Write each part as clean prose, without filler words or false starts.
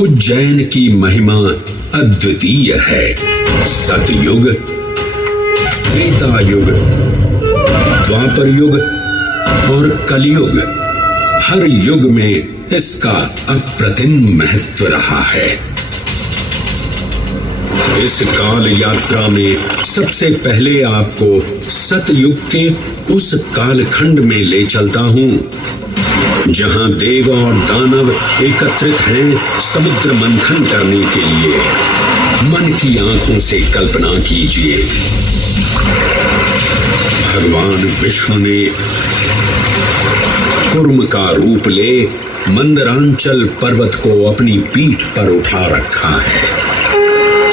उज्जैन की महिमा अद्वितीय है। सतयुग, त्रेता युग, द्वापर युग और कलयुग, हर युग में इसका अप्रतिम महत्व रहा है। इस काल यात्रा में सबसे पहले आपको सतयुग के उस कालखंड में ले चलता हूं जहां देव और दानव एकत्रित हैं समुद्र मंथन करने के लिए। मन की आंखों से कल्पना कीजिए, भगवान विष्णु ने कुर्म का रूप ले मंदरांचल पर्वत को अपनी पीठ पर उठा रखा है।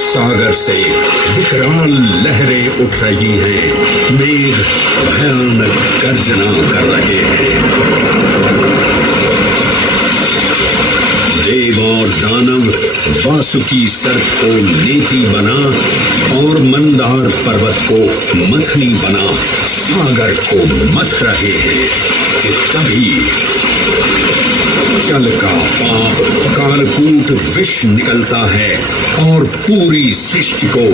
सागर से विकराल लहरें उठ रही हैं, मेघ भयानक गर्जना कर रहे हैं। देव और दानव वासुकी सर्प को नेति बना और मंदार पर्वत को मथनी बना सागर को मथ रहे हैं कि तभी जल का पाप कालकूट विष निकलता है और पूरी सृष्टि को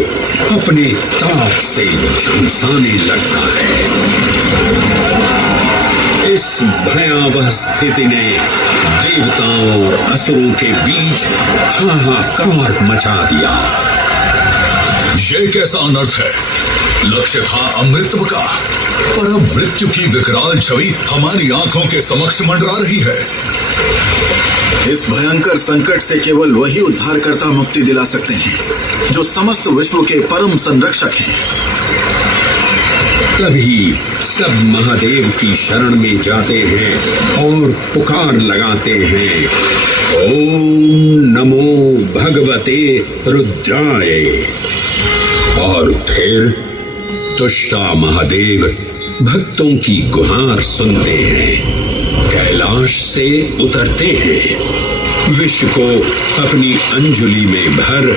अपने ताप से झुलसाने लगता है। इस भयावह स्थिति ने देवताओं और असुरों के बीच हाहाकार मचा दिया। ये कैसा अनर्थ है? लक्ष्य था अमृतत्व का, पर अब मृत्यु की विकराल छवि हमारी आंखों के समक्ष मंडरा रही है। इस भयंकर संकट से केवल वही उद्धारकर्ता मुक्ति दिला सकते हैं जो समस्त विश्व के परम संरक्षक हैं। तभी सब महादेव की शरण में जाते हैं और पुकार लगाते हैं, ओम नमो भगवते रुद्राय। और फिर तुष्टा महादेव भक्तों की गुहार सुनते हैं, कैलाश से उतरते हैं, विष को अपनी अंजुलि में भर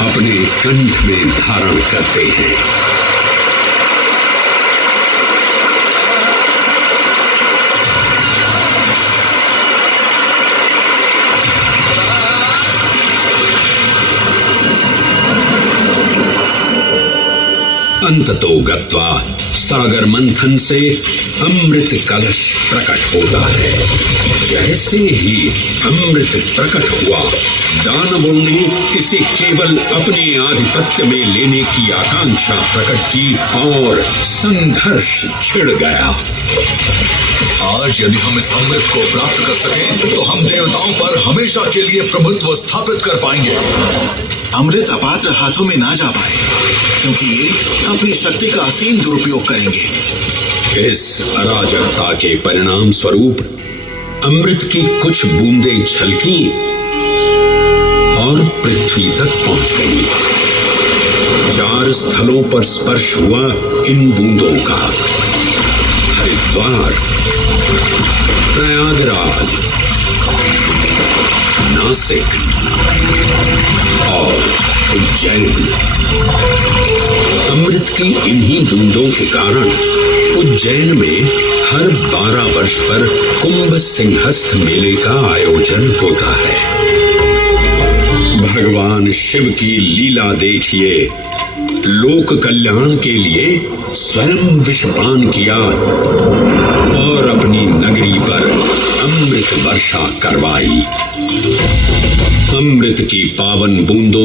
अपने कंठ में धारण करते हैं। अंततो गत्वा सागर मंथन से अमृत कलश प्रकट होता है। जैसे ही अमृत प्रकट हुआ, दानवों ने इसे केवल अपने आधिपत्य में लेने की आकांक्षा प्रकट की और संघर्ष छिड़ गया। आज यदि हम इस अमृत को प्राप्त कर सकें तो हम देवताओं पर हमेशा के लिए प्रभुत्व स्थापित कर पाएंगे। अमृत अपात्र हाथों में ना जा पाए, क्योंकि ये अपनी शक्ति का असीम दुरुपयोग करेंगे। इस अराजकता के परिणाम स्वरूप अमृत की कुछ बूंदें छलकी और पृथ्वी तक पहुंच गई। 4 स्थलों पर स्पर्श हुआ इन बूंदों का, हरिद्वार, प्रयागराज, नासिक और उज्जैन। अमृत की इन्हीं बूंदों के कारण उज्जैन में हर 12 वर्ष पर कुंभ सिंहस्थ मेले का आयोजन होता है। भगवान शिव की लीला देखिए, लोक कल्याण के लिए स्वयं विषपान किया और अपनी नगरी पर अमृत वर्षा करवाई। अमृत की पावन बूंदों